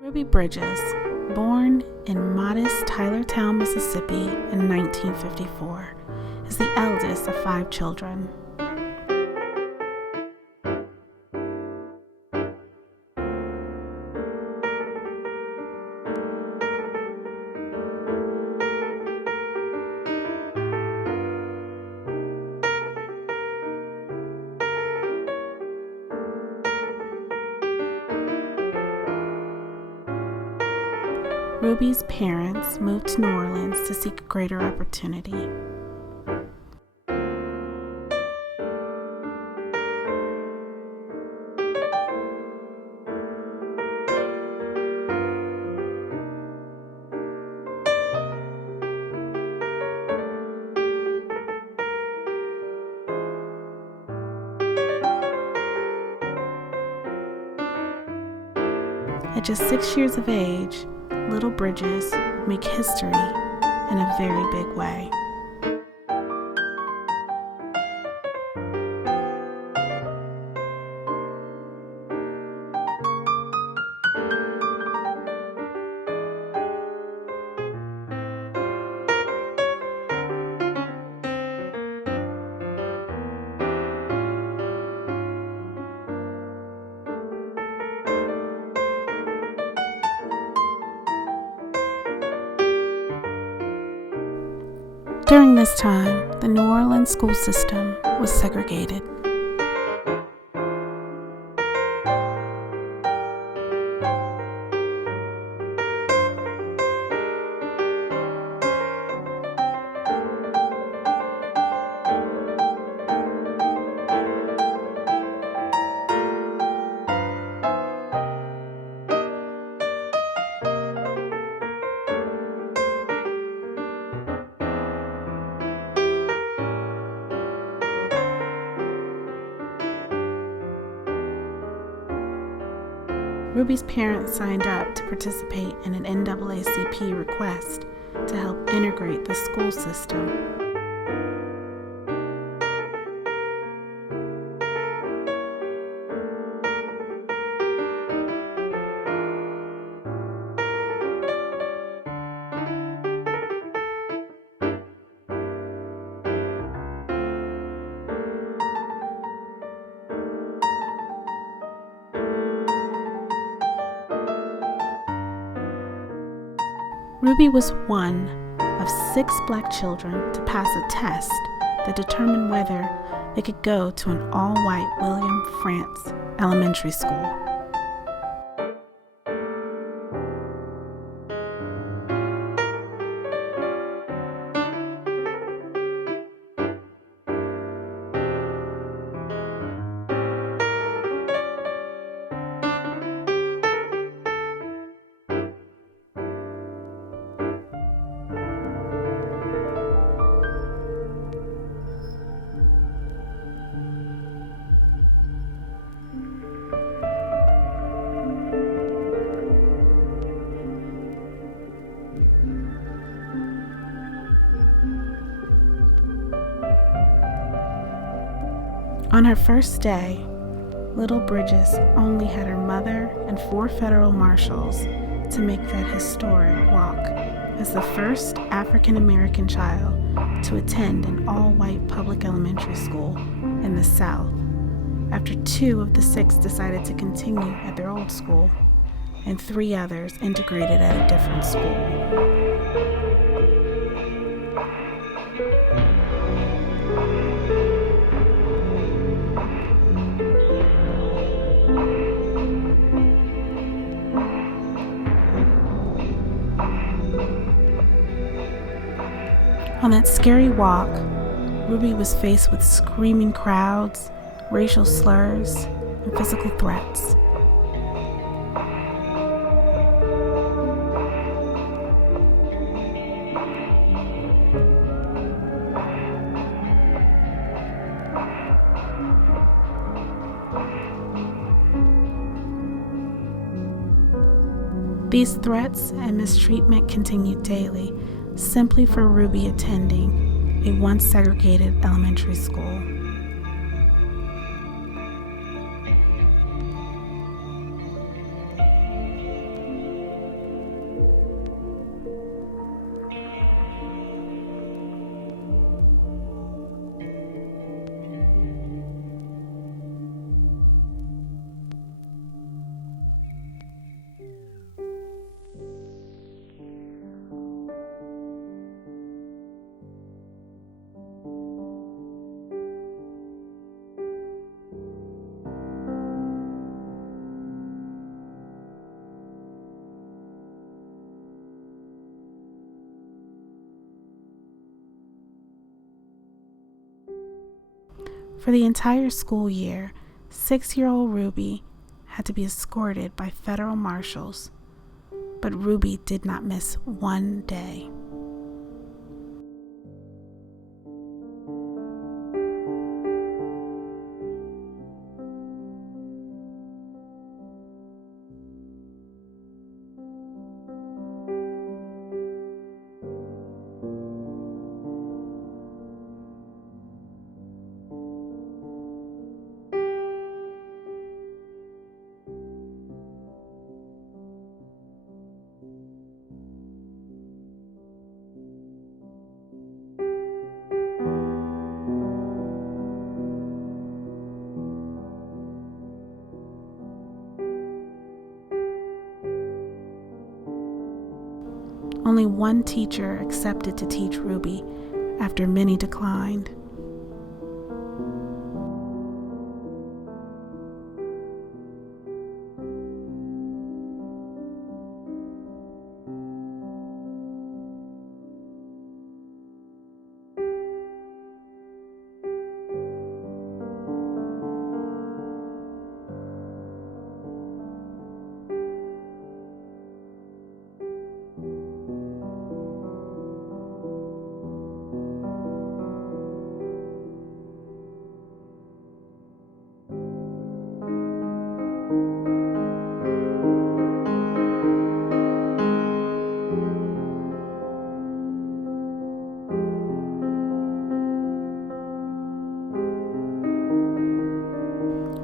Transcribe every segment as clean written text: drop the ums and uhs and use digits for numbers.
Ruby Bridges, born in modest Tylertown, Mississippi in 1954, is the eldest of 5 children. Ruby's parents moved to New Orleans to seek a greater opportunity. At just 6 years of age, little Bridges would make history in a very big way. During this time, the New Orleans school system was segregated. Ruby's parents signed up to participate in an NAACP request to help integrate the school system. Ruby was one of 6 Black children to pass a test that determined whether they could go to an all-white William Frantz elementary school. On her first day, little Bridges only had her mother and 4 federal marshals to make that historic walk as the first African American child to attend an all-white public elementary school in the South, after 2 of the 6 decided to continue at their old school and 3 others integrated at a different school. On that scary walk, Ruby was faced with screaming crowds, racial slurs, and physical threats. These threats and mistreatment continued daily, simply for Ruby attending a once segregated elementary school. For the entire school year, 6-year-old Ruby had to be escorted by federal marshals, but Ruby did not miss one day. Only one teacher accepted to teach Ruby after many declined.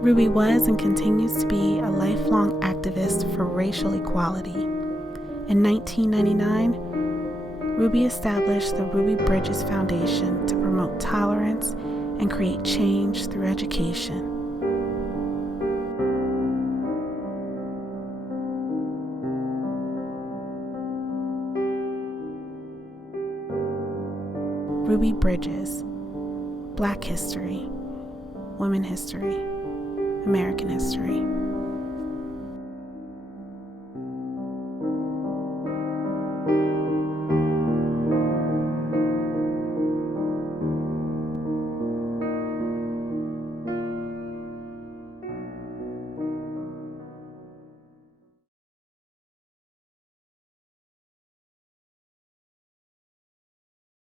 Ruby was and continues to be a lifelong activist for racial equality. In 1999, Ruby established the Ruby Bridges Foundation to promote tolerance and create change through education. Ruby Bridges, Black history, women history, American history.